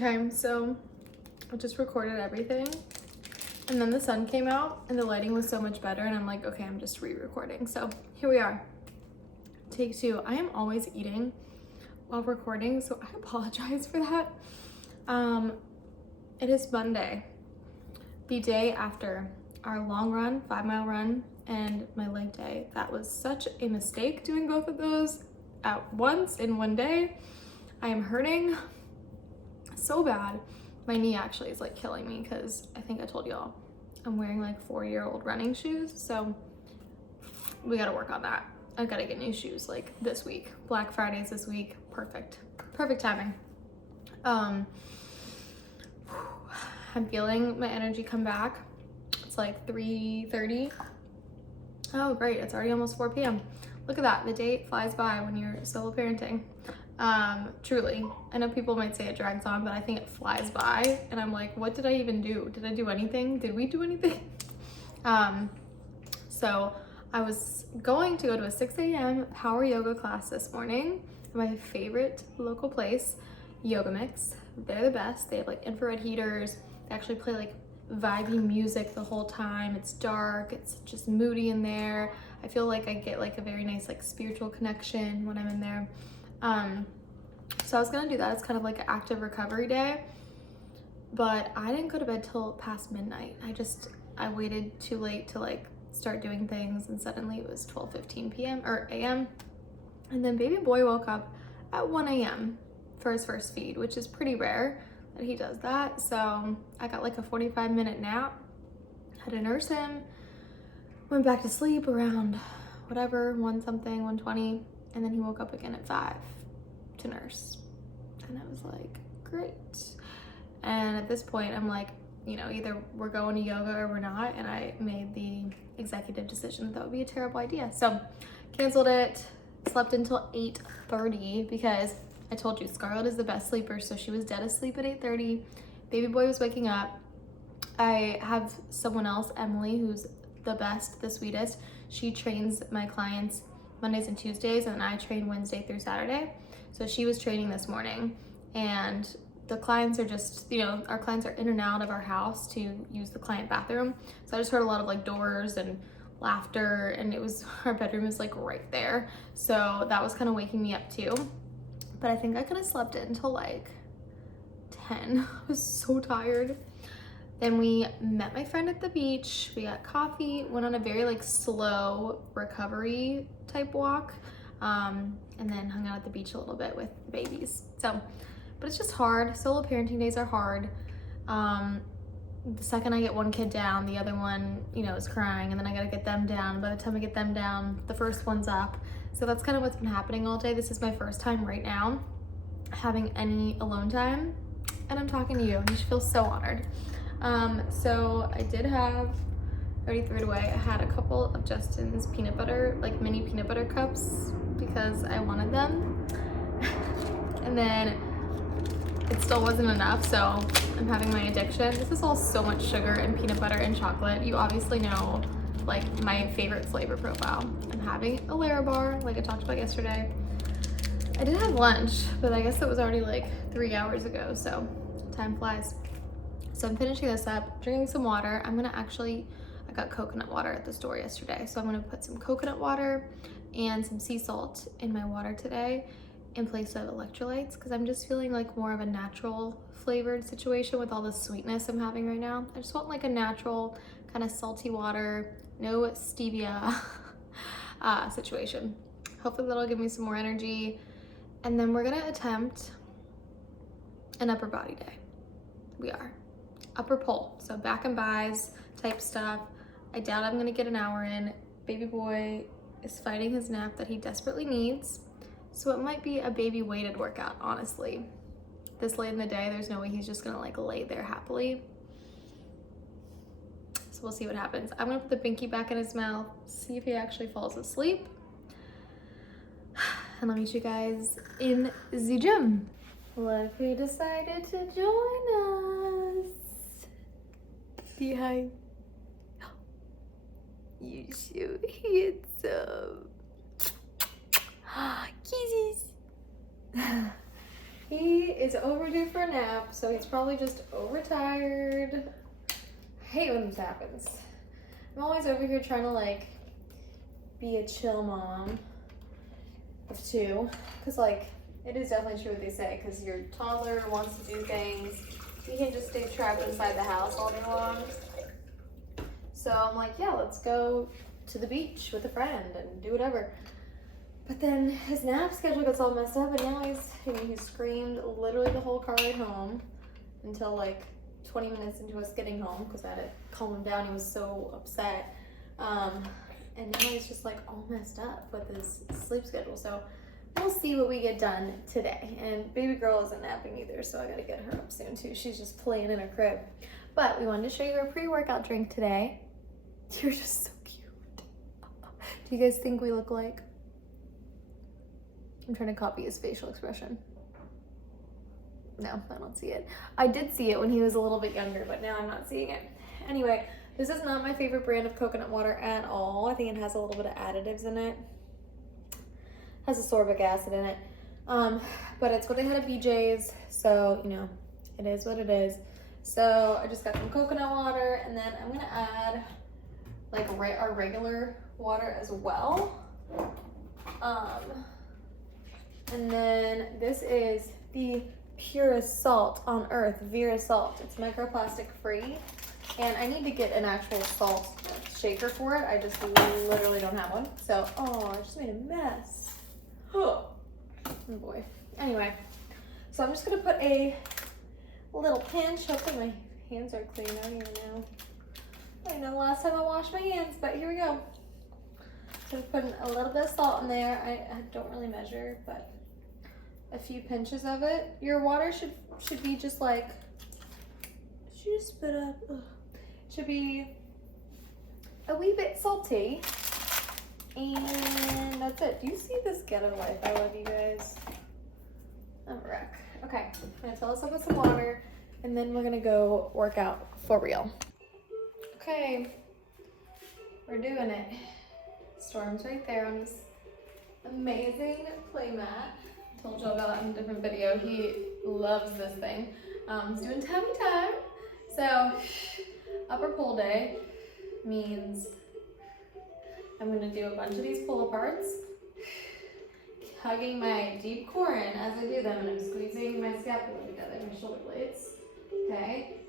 Okay, so I just recorded everything and then the sun came out and the lighting was so much better and I'm like, okay, I'm just re-recording. So here we are. Take two. I am always eating while recording, so I apologize for that. It is Monday, the day after our long run, 5-mile run, and my leg day. That was such a mistake doing both of those at once in one day. I am hurting so bad. My knee actually is like killing me because I think I told y'all I'm wearing like 4-year-old running shoes, so we gotta work on that. I gotta get new shoes like this week. Black Friday's this week. Perfect timing. I'm feeling my energy come back. It's like 3:30. Oh great, it's already almost 4 p.m. Look at that, the day flies by when you're solo parenting. Truly, I know people might say it drags on, but I think it flies by and I'm like, what did I even do? Did I do anything? Did we do anything? So I was going to go to a 6 a.m. power yoga class this morning. My favorite local place, Yoga Mix. They're the best. They have like infrared heaters. They actually play like vibey music the whole time. It's dark, it's just moody in there. I feel like I get like a very nice like spiritual connection when I'm in there. So I was gonna do that. It's kind of like an active recovery day, but I didn't go to bed till past midnight. I waited too late to like start doing things, and suddenly it was 12:15 p.m. or a.m. and then baby boy woke up at 1 a.m. for his first feed, which is pretty rare that he does that. So I got like a 45-minute nap, had to nurse him, went back to sleep around whatever, 1:20, and then he woke up again at 5 to nurse. And I was like, great. And at this point I'm like, you know, either we're going to yoga or we're not. And I made the executive decision that would be a terrible idea. So canceled it, slept until 8:30 because I told you Scarlett is the best sleeper. So she was dead asleep at 8:30. Baby boy was waking up. I have someone else, Emily, who's the best, the sweetest. She trains my clients Mondays and Tuesdays, and I train Wednesday through Saturday. So she was training this morning, and the clients are just, you know, our clients are in and out of our house to use the client bathroom. So I just heard a lot of like doors and laughter, and it was, our bedroom is like right there. So that was kind of waking me up too. But I think I could have slept it until like 10. I was so tired. Then we met my friend at the beach. We got coffee, went on a very like slow recovery type walk, and then hung out at the beach a little bit with the babies. So, but it's just hard. Solo parenting days are hard. The second I get one kid down, the other one, you know, is crying, and then I gotta get them down. By the time I get them down, the first one's up. So that's kind of what's been happening all day. This is my first time right now having any alone time, and I'm talking to you. You should feel so honored. So I did have, I already threw it away. I had a couple of Justin's peanut butter, like mini peanut butter cups, because I wanted them. And then it still wasn't enough, so I'm having my addiction. This is all so much sugar and peanut butter and chocolate. You obviously know like my favorite flavor profile. I'm having a Larabar, like I talked about yesterday. I did have lunch, but I guess it was already like 3 hours ago, so time flies. So I'm finishing this up, drinking some water. I got coconut water at the store yesterday, so I'm gonna put some coconut water and some sea salt in my water today in place of electrolytes, because I'm just feeling like more of a natural flavored situation with all the sweetness I'm having right now. I just want like a natural kind of salty water, no stevia situation. Hopefully that'll give me some more energy. And then we're gonna attempt an upper body day. We are. Upper pull, so back and buys type stuff. I doubt I'm gonna get an hour in. Baby boy is fighting his nap that he desperately needs. So it might be a baby weighted workout, honestly. This late in the day, there's no way he's just gonna like lay there happily. So we'll see what happens. I'm gonna put the binky back in his mouth, see if he actually falls asleep. And I'll meet you guys in the gym. Look who decided to join us. Behind. You're so handsome. Kisses. He is overdue for a nap, so he's probably just overtired. I hate when this happens. I'm always over here trying to like be a chill mom of two, because like it is definitely true what they say, because your toddler wants to do things. You can't just stay trapped inside the house all day long. So I'm like, yeah, let's go to the beach with a friend and do whatever. But then his nap schedule gets all messed up, and now he screamed literally the whole car ride home until like 20 minutes into us getting home, because I had to calm him down. He was so upset. And now he's just like all messed up with his sleep schedule. So we'll see what we get done today. And baby girl isn't napping either, so I gotta get her up soon too. She's just playing in her crib. But we wanted to show you our pre-workout drink today. You're just so cute. Do you guys think we look like? I'm trying to copy his facial expression. No, I don't see it. I did see it when he was a little bit younger, but now I'm not seeing it. Anyway, this is not my favorite brand of coconut water at all. I think it has a little bit of additives in it. Has ascorbic acid in it. But it's what they had at BJ's, so you know, it is what it is. So I just got some coconut water, and then I'm gonna add like our regular water as well. And then this is the purest salt on earth, Vera salt. It's microplastic free. And I need to get an actual salt shaker for it. I just literally don't have one. So, oh, I just made a mess. Oh boy. Anyway, so I'm just gonna put a little pinch. Hopefully my hands are clean. I don't even know. I don't know the last time I washed my hands, but here we go. So putting a little bit of salt in there. I don't really measure, but a few pinches of it. Your water should be just like, should you spit up? Ugh. Should be a wee bit salty. And that's it. Do you see this ghetto life I love, you guys? I'm a wreck. Okay, I'm gonna fill this up with some water, and then we're gonna go work out for real. Okay, we're doing it. Storm's right there on this amazing play mat. I told y'all about it in a different video. He loves this thing. He's doing tummy time. So upper pull day means I'm gonna do a bunch of these pull aparts, hugging my deep core in as I do them, and I'm squeezing my scapula together, my shoulder blades. Okay,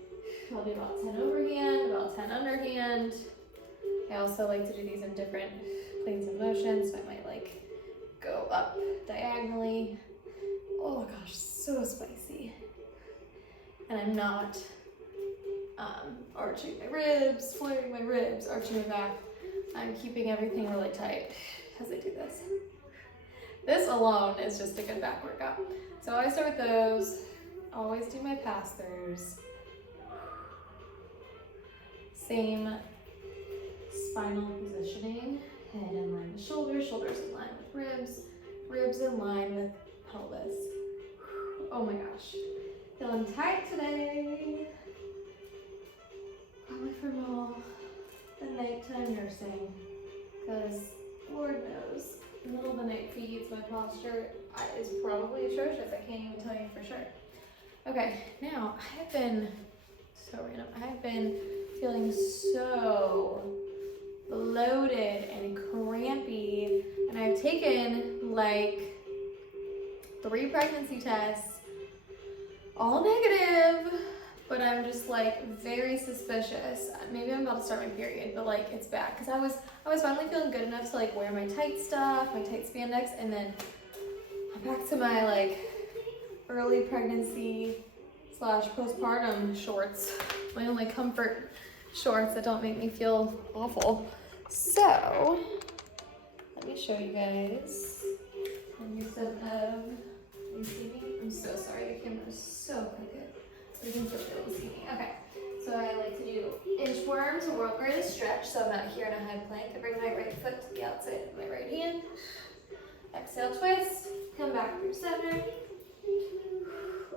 I'll do about 10 overhand, about 10 underhand. I also like to do these in different planes of motion, so I might like go up diagonally. Oh gosh, so spicy. And I'm not arching my ribs, flaring my ribs, arching my back. I'm keeping everything really tight as I do this. This alone is just a good back workout. So I start with those. Always do my pass-throughs. Same spinal positioning. Head in line with shoulders, shoulders in line with ribs, ribs in line with pelvis. Oh my gosh. Feeling tight today. Probably from all the nighttime nursing, because Lord knows, the middle of the night feeds, my posture is probably atrocious. I can't even tell you for sure. Okay, now I have been feeling so bloated and crampy, and I've taken like 3 pregnancy tests, all negative. But I'm just like very suspicious. Maybe I'm about to start my period, but like it's bad. Cause I was finally feeling good enough to like wear my tight stuff, my tight spandex, and then I'm back to my like early pregnancy / postpartum shorts. My only comfort shorts that don't make me feel awful. So let me show you guys. You see me? I'm so sorry, the camera is so crooked. You can still feel the seating. Okay, so I like to do inchworms, a world greatest stretch. So I'm out here in a high plank. I bring my right foot to the outside of my right hand. Exhale, twist. Come back through center.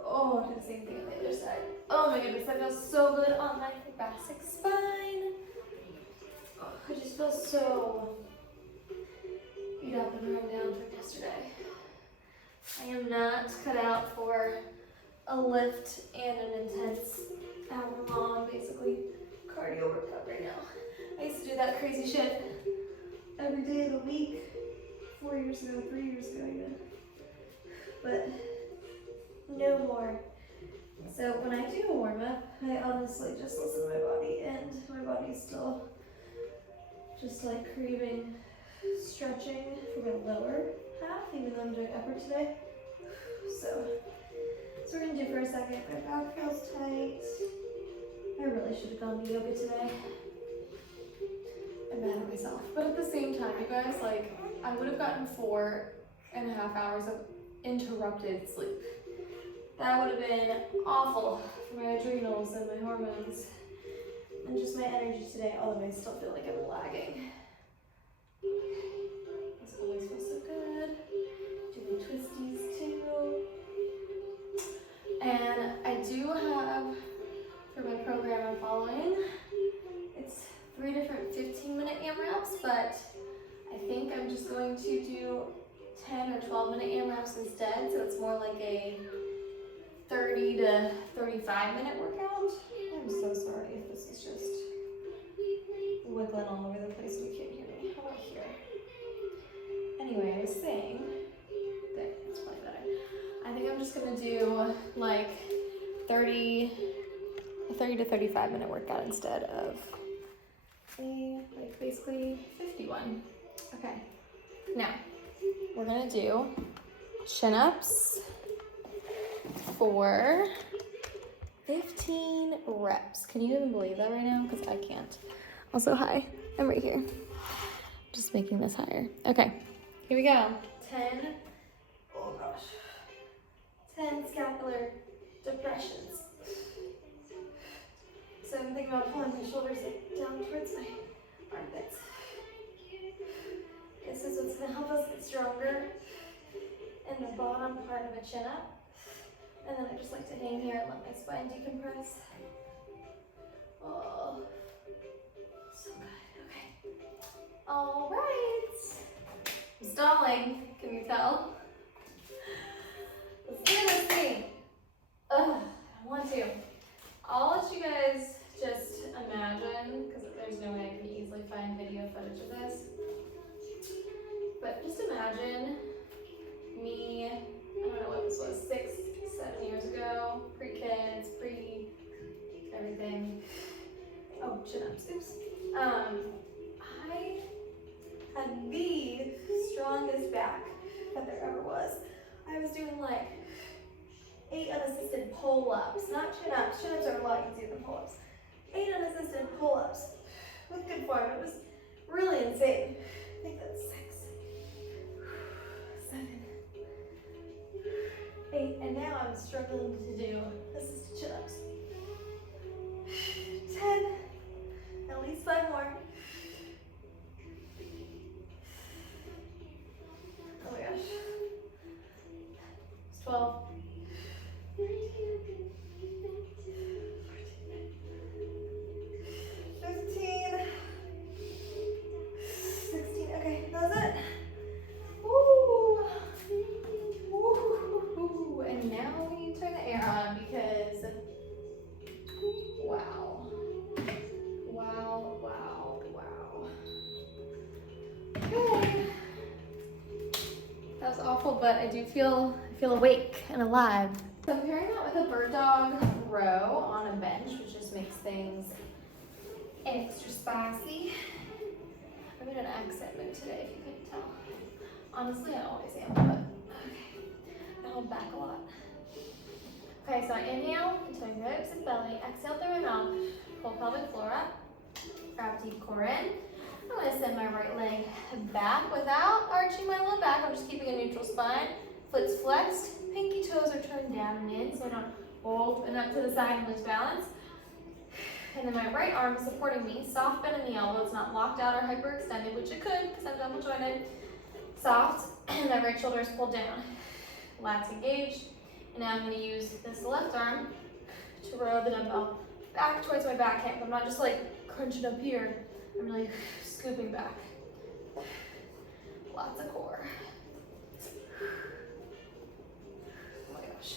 Oh, do the same thing on the other side. Oh my goodness, that feels so good on my thoracic spine. Oh, I just feel so beat up and run down from yesterday. I am not cut out for a lift and an intense hour-long, basically, cardio workout right now. I used to do that crazy shit every day of the week, 4 years ago, 3 years ago even. But no more. So when I do a warm-up, I honestly just listen to my body, and my body's still just like craving stretching for my lower half, even though I'm doing upper today. So we're gonna do for a second. My back feels tight. I really should have gone to yoga today. I'm mad at myself. But at the same time, you guys, like, I would have gotten 4.5 hours of interrupted sleep. That would have been awful for my adrenals and my hormones and just my energy today, although I still feel like I'm lagging. This always feels so good. Doing twisties too. And I do have, for my program I'm following, it's 3 different 15-minute AMRAPs, but I think I'm just going to do 10 or 12-minute AMRAPs instead, so it's more like a 30 to 35-minute workout. I'm so sorry if this is just wiggling all over the place and you can't hear me. How about here? Anyway, I was saying, there, that's probably better. I think I'm just gonna do like a 30 to 35-minute workout instead of a, like, basically 51. Okay, now we're gonna do chin-ups for 15 reps. Can you even believe that right now? Because I can't. Also, hi, I'm right here. Just making this higher. Okay, here we go. 10, oh gosh, 10 scapular depressions. So I'm thinking about pulling my shoulders like down towards my armpits. This is what's gonna help us get stronger in the bottom part of a chin up. And then I just like to hang here and let my spine decompress. Oh, so good. Okay. All right. I'm stalling. Can you tell? Let's do this thing. Ugh, I want to. I'll let you guys just imagine, because there's no way I can easily find video footage of this. But just imagine me, I don't know what this was, 6, 7 years ago, pre-kids, pre-everything. Oh, chin-ups, oops. I had the strongest back that there ever was. I was doing like 8 unassisted pull-ups, not chin-ups. Chin-ups are a lot easier than pull-ups. 8 unassisted pull-ups with good form. It was really insane. I think that's 6, 7, 8, and now I'm struggling to do assisted chin-ups. 10, at least 5 more. Oh my gosh. It's 12. 15. 16. Okay, that was it. Woo! Woo! And now we need to turn the air on because wow. Wow, wow, wow. Okay. That was awful, but I do feel awake and alive. So I'm pairing that with a bird dog row on a bench, which just makes things extra spicy. I'm in an accent mood today, if you couldn't tell. Honestly, I always am, but okay. I hold back a lot. Okay, so I inhale into my ribs and belly, exhale through my mouth, pull pelvic floor up, grab deep core in. I'm gonna send my right leg back without arching my low back. I'm just keeping a neutral spine. Foot's flexed, pinky toes are turned down and in, so I don't open up to the side and lose balance. And then my right arm is supporting me. Soft bend in the elbow. It's not locked out or hyperextended, which it could because I'm double jointed. Soft, and my right shoulder is pulled down. Lats engaged. And now I'm going to use this left arm to row the dumbbell back towards my back hip. I'm not just like crunching up here. I'm really scooping back. Lots of core. gosh.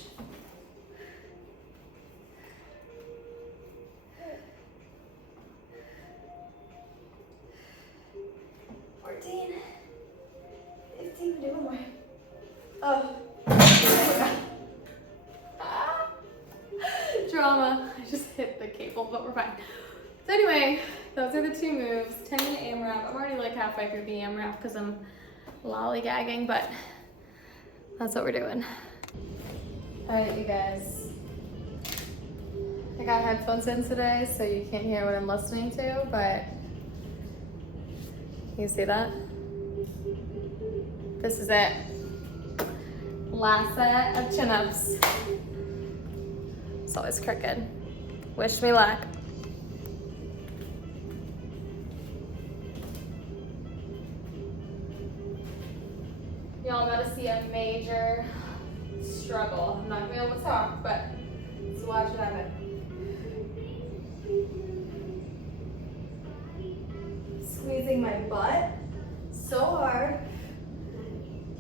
14, 15, do one more. Oh. Drama. I just hit the cable, but we're fine. So anyway, those are the 2 moves. 10-minute AMRAP. I'm already like halfway through the AMRAP because I'm lollygagging, but that's what we're doing. All right, you guys. I got headphones in today, so you can't hear what I'm listening to, but you see that? This is it. Last set of chin-ups. It's always crooked. Wish me luck. Y'all gotta see a major struggle. I'm not gonna be able to talk, but let's watch it happen. Squeezing my butt so hard.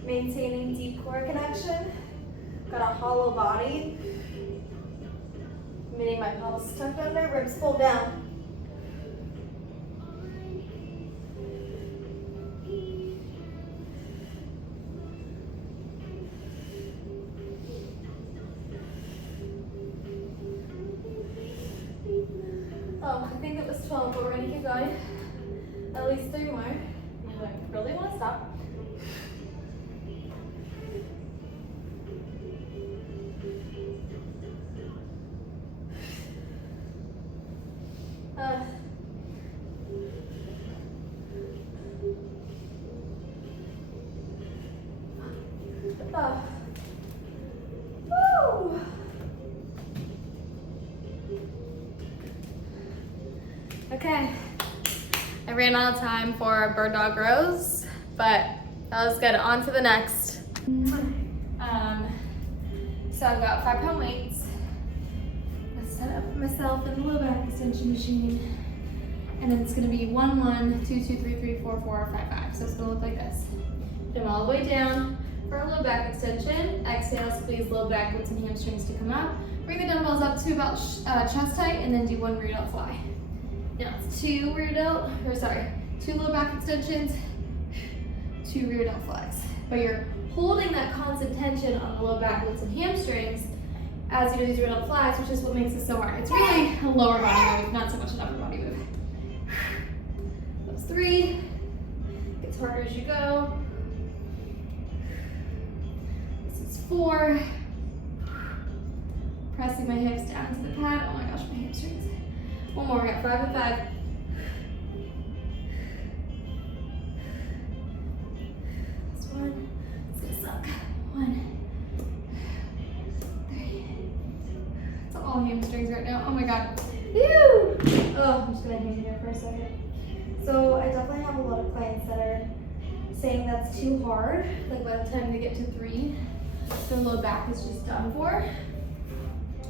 Maintaining deep core connection. Got a hollow body. Meaning my pelvis tucked under, ribs pulled down. Oh, I think it was 12, but we're gonna keep going. At least 3 more. I really want to stop. Woo! Okay, I ran out of time for bird dog rows, but that was good. On to the next. So I've got 5-pound weights. I set up myself in the low back extension machine, and then it's gonna be 1, 1, 2, 2, 3, 3, 4, 4, 5, 5. So it's gonna look like this. Put them all the way down for a low back extension. Exhale, squeeze low back, glutes and hamstrings to come up. Bring the dumbbells up to about chest height, and then do 1 rear delt fly. Now it's 2 low back extensions, 2 rear delt flies. But you're holding that constant tension on the low back, glutes, and hamstrings as you do these rear delt flies, which is what makes it so hard. It's really a lower body move, not so much an upper body move. That's 3. Gets harder as you go. This is 4. Pressing my hips down to the pad. Oh my gosh, my hamstrings. 1 more, we got 5 and 5. Last one. It's gonna suck. 1, 3. It's all hamstrings right now. Oh my god. Ew! Oh, I'm just gonna hang here for a second. So I definitely have a lot of clients that are saying that's too hard. Like by the time they get to 3, their low back is just done for.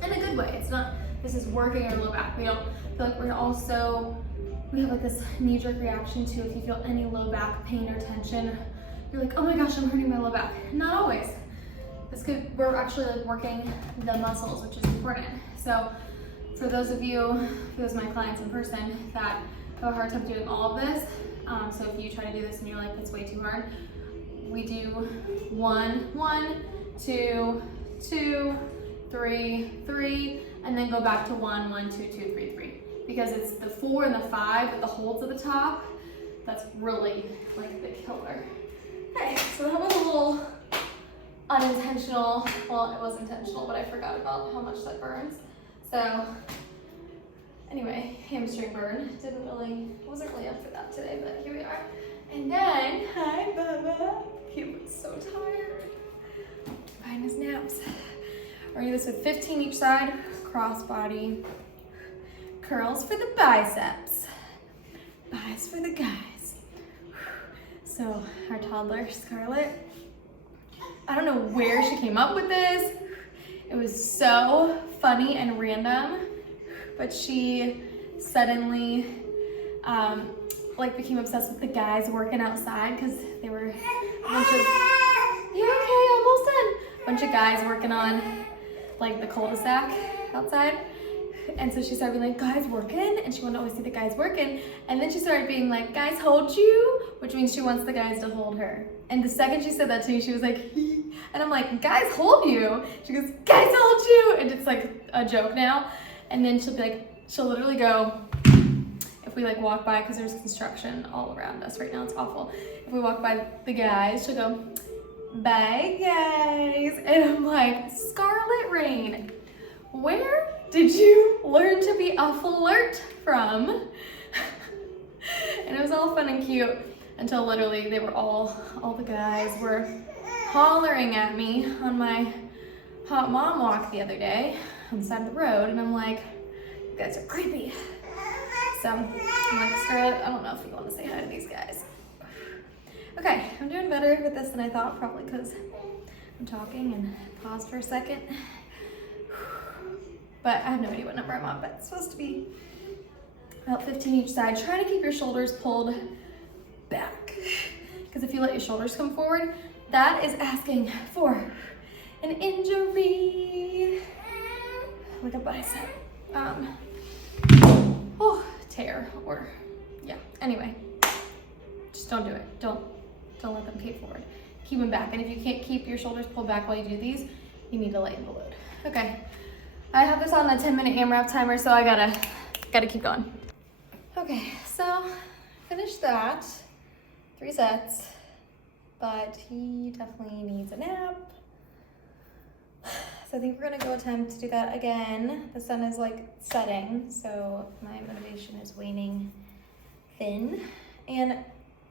In a good way. It's not, this is working our low back. We don't feel like we have like this knee-jerk reaction to if you feel any low back pain or tension, you're like, oh my gosh, I'm hurting my low back. Not always. We're actually like working the muscles, which is important. So for those of my clients in person that have a hard time doing all of this, so if you try to do this and you're like, it's way too hard, we do 1, 1, 2, 2, 3, 3, and then go back to 1, 1, 2, 2, 3, 3. Because it's the 4 and the 5 with the holds at the top, that's really like the killer. Okay, so that was a little unintentional. Well, it was intentional, but I forgot about how much that burns. So anyway, hamstring burn. Wasn't really up for that today, but here we are. And then, hi Bubba. He looks so tired. Find his naps. We're gonna do this with 15 each side, cross body. Curls for the biceps. Buys for the guys. So our toddler, Scarlett, I don't know where she came up with this. It was so funny and random, but she suddenly like became obsessed with the guys working outside because they were a bunch of, you're okay, almost done. A bunch of guys working on like the cul-de-sac outside. And so she started being like, guys working? And she wanted to always see the guys working. And then she started being like, guys hold you? Which means she wants the guys to hold her. And the second she said that to me, she was like, hee. And I'm like, guys hold you? She goes, guys hold you? And it's like a joke now. And then she'll be like, she'll literally go, if we like walk by, because there's construction all around us right now, it's awful. If we walk by the guys, she'll go, bye guys. And I'm like, Scarlet Rain, where did you learn to be a flirt from? And it was all fun and cute until literally they were all the guys were hollering at me on my hot mom walk the other day on the side of the road, and I'm like, you guys are creepy. So I'm like, Scarlett, I don't know if you want to say hi to these guys. Okay, I'm doing better with this than I thought, probably because I'm talking and paused for a second. But I have no idea what number I'm on, but it's supposed to be about 15 each side. Try to keep your shoulders pulled back. Because if you let your shoulders come forward, that is asking for an injury. Like a bicep. Tear or, yeah. Anyway, just don't do it. Don't let them cape forward. Keep them back. And if you can't keep your shoulders pulled back while you do these, you need to lighten the load. Okay. I have this on a 10-minute AMRAP timer, so I gotta keep going. Okay, so finished that, 3 sets, but he definitely needs a nap. So I think we're gonna go attempt to do that again. The sun is like setting, so my motivation is waning thin. And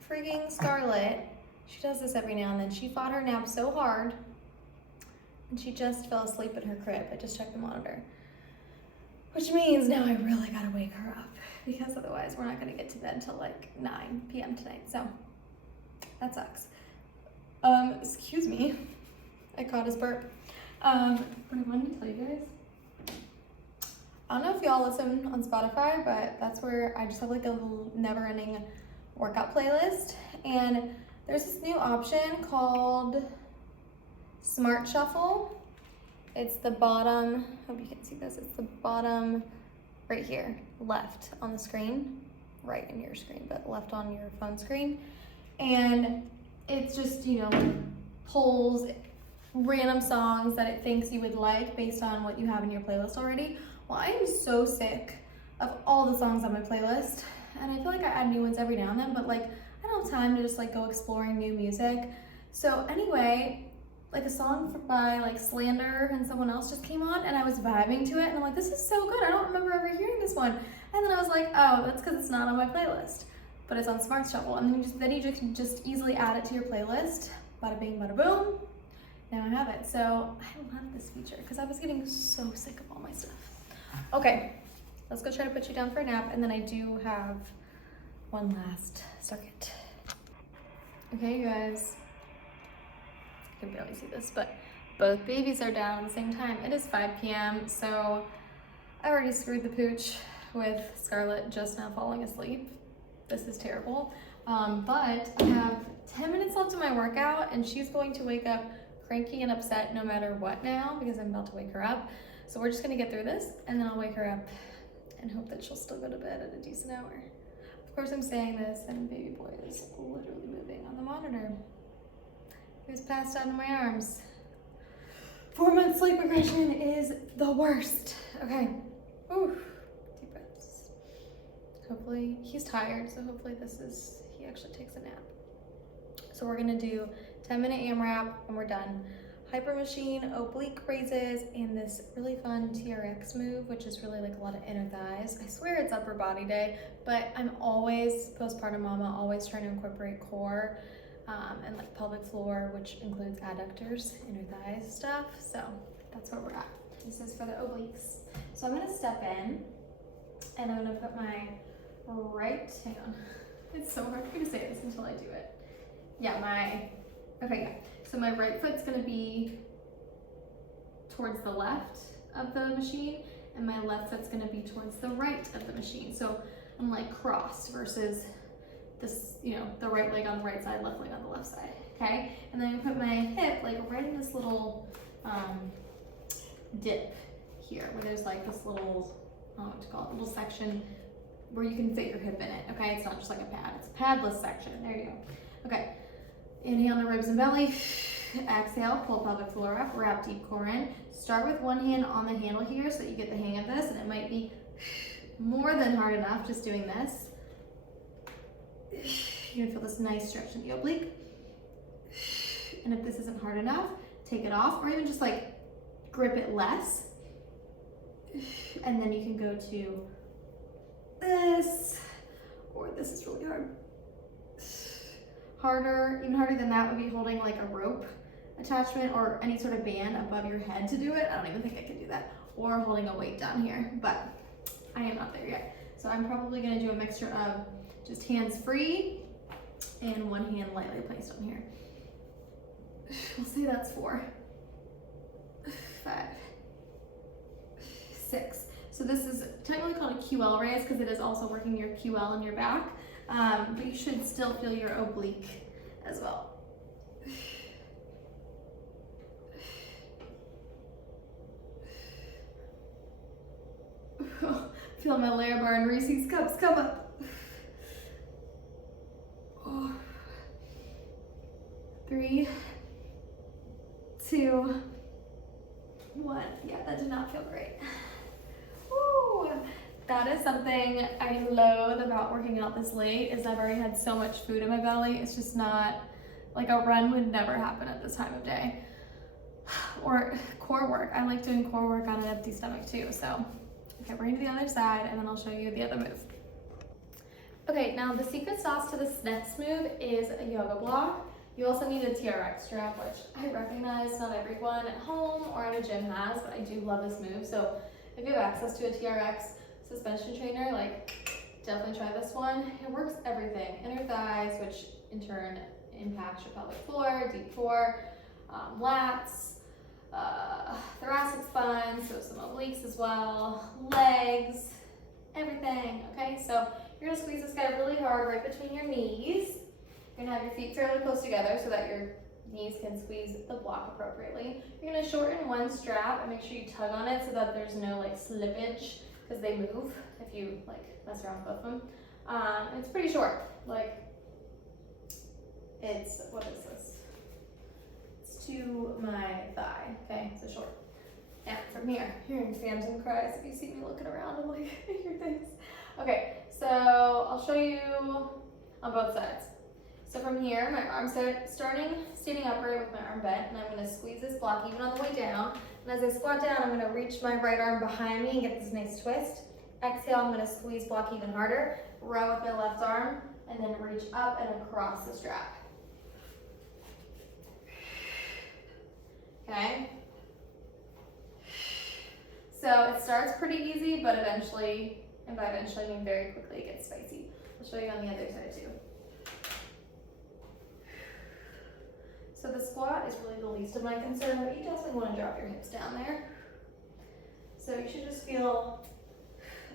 freaking Scarlett, she does this every now and then. She fought her nap so hard, and she just fell asleep in her crib. I just checked the monitor. Which means now I really gotta wake her up, because otherwise we're not gonna get to bed till like 9 p.m. tonight, so that sucks. Excuse me, I caught his burp. What I wanted to tell you guys, I don't know if y'all listen on Spotify, but that's where I just have like a little never-ending workout playlist, and there's this new option called Smart Shuffle. It's the bottom, hope you can see this, it's the bottom right here, left on the screen, right in your screen, but left on your phone screen. And it's just, you know, pulls random songs that it thinks you would like based on what you have in your playlist already. Well, I am so sick of all the songs on my playlist, and I feel like I add new ones every now and then, but like I don't have time to just like go exploring new music. So anyway, like a song by like Slander and someone else just came on, and I was vibing to it, and I'm like, this is so good, I don't remember ever hearing this one. And then I was like, oh, that's because it's not on my playlist, but it's on Smart Shuffle. And then you can just easily add it to your playlist. Bada bing, bada boom. Now I have it. So I love this feature because I was getting so sick of all my stuff. Okay, let's go try to put you down for a nap, and then I do have one last circuit. Okay, you guys. You can barely see this, but both babies are down at the same time. It is 5 p.m., so I already screwed the pooch with Scarlett just now falling asleep. This is terrible. But I have 10 minutes left in my workout, and she's going to wake up cranky and upset no matter what now, because I'm about to wake her up. So we're just gonna get through this, and then I'll wake her up and hope that she'll still go to bed at a decent hour. Of course, I'm saying this, and baby boy is literally moving on the monitor. He was passed out in my arms. 4-month sleep regression is the worst. Okay, ooh, deep breaths. Hopefully, he's tired, so hopefully he actually takes a nap. So we're gonna do 10-minute AMRAP, and we're done. Hyper machine, oblique raises, and this really fun TRX move, which is really like a lot of inner thighs. I swear it's upper body day, but I'm always, postpartum mama, always trying to incorporate core and like pelvic floor, which includes adductors, inner thighs stuff. So that's where we're at. This is for the obliques. So I'm gonna step in, and I'm gonna put my right, hang on. It's so hard for me to say this until I do it. Yeah, so my right foot's gonna be towards the left of the machine, and my left foot's gonna be towards the right of the machine. So I'm like crossed versus this, you know, the right leg on the right side, left leg on the left side, okay? And then I put my hip like right in this little dip here where there's like this little, I don't know what to call it, little section where you can fit your hip in it, okay? It's not just like a pad, it's a padless section. There you go. Okay, inhale the ribs and belly. Exhale, pull pelvic floor up, wrap deep core in. Start with one hand on the handle here so that you get the hang of this, and it might be more than hard enough just doing this. You're gonna feel this nice stretch in the oblique. And if this isn't hard enough, take it off, or even just like grip it less. And then you can go to this, or this is really hard. Harder, even harder than that would be holding like a rope attachment or any sort of band above your head to do it. I don't even think I could do that. Or holding a weight down here, but I am not there yet. So I'm probably gonna do a mixture of just hands free and one hand lightly placed on here. We'll say that's 4, 5, 6. So this is technically called a QL raise because it is also working your QL in your back, but you should still feel your oblique as well. Feel my layer bar and Reese's cups come up. 3, 2, 1. Yeah, that did not feel great. Woo. That is something I loathe about working out this late, is I've already had so much food in my belly. It's just not, like a run would never happen at this time of day. Or core work. I like doing core work on an empty stomach too, so. Okay, we're gonna do the other side and then I'll show you the other move. Okay, now the secret sauce to this next move is a yoga block. You also need a TRX strap, which I recognize not everyone at home or at a gym has, but I do love this move. So if you have access to a TRX suspension trainer, like definitely try this one. It works everything. Inner thighs, which in turn impacts your pelvic floor, deep core, lats, thoracic spine, so some obliques as well, legs, everything, okay? So you're gonna squeeze this guy really hard right between your knees. You're gonna have your feet fairly close together so that your knees can squeeze the block appropriately. You're gonna shorten one strap and make sure you tug on it so that there's no like slippage, because they move if you like mess around with both of them. And it's pretty short, like it's, what is this? To my thigh, okay, so short. Now from here, hearing Sam's and cries if you see me looking around, I'm like, I hear things. Okay, so I'll show you on both sides. So from here, my arms standing upright with my arm bent, and I'm gonna squeeze this block even on the way down. And as I squat down, I'm gonna reach my right arm behind me and get this nice twist. Exhale, I'm gonna squeeze block even harder, row with my left arm, and then reach up and across the strap. Okay, so it starts pretty easy, but eventually, and by eventually I mean very quickly, it gets spicy. I'll show you on the other side too. So the squat is really the least of my concern, but you definitely want to drop your hips down there. So you should just feel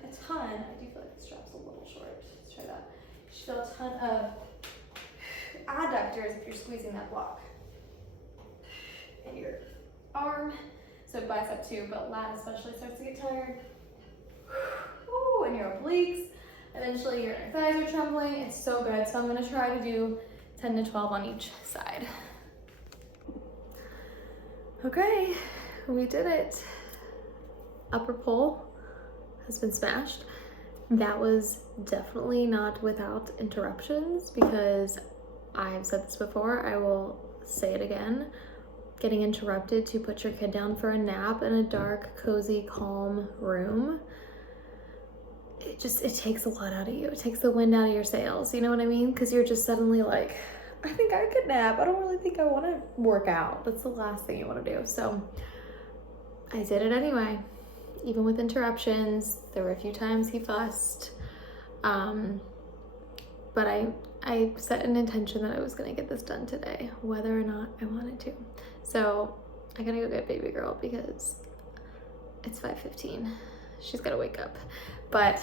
a ton, I do feel like the strap's a little short, let's try that. You should feel a ton of adductors if you're squeezing that block. And your arm, so bicep too, but lat especially starts to get tired. Ooh, and your obliques. Eventually your inner thighs are trembling. It's so good. So I'm gonna try to do 10 to 12 on each side. Okay, we did it. Upper pole has been smashed. That was definitely not without interruptions, because I've said this before, I will say it again. Getting interrupted to put your kid down for a nap in a dark, cozy, calm room, it takes a lot out of you. It takes the wind out of your sails, you know what I mean? Because you're just suddenly like, I think I could nap. I don't really think I want to work out. That's the last thing you want to do. So I did it anyway, even with interruptions. There were a few times he fussed, but I set an intention that I was gonna get this done today, whether or not I wanted to. So I gotta go get baby girl because it's 5:15. She's gotta wake up. But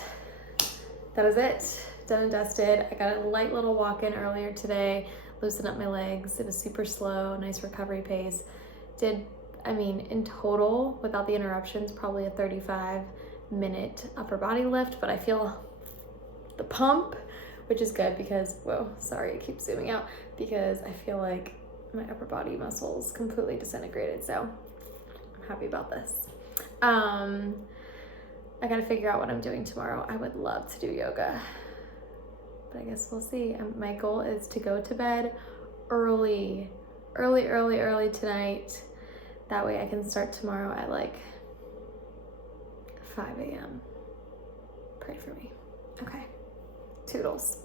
that was it, done and dusted. I got a light little walk in earlier today, loosened up my legs. It was super slow, nice recovery pace. Did I mean, in total, without the interruptions, probably a 35-minute upper body lift, but I feel the pump, which is good because, whoa, sorry, it keeps zooming out, because I feel like my upper body muscles completely disintegrated, so I'm happy about this. I gotta figure out what I'm doing tomorrow. I would love to do yoga, but I guess we'll see. My goal is to go to bed early tonight. That way I can start tomorrow at like 5 a.m. Pray for me. Okay, toodles.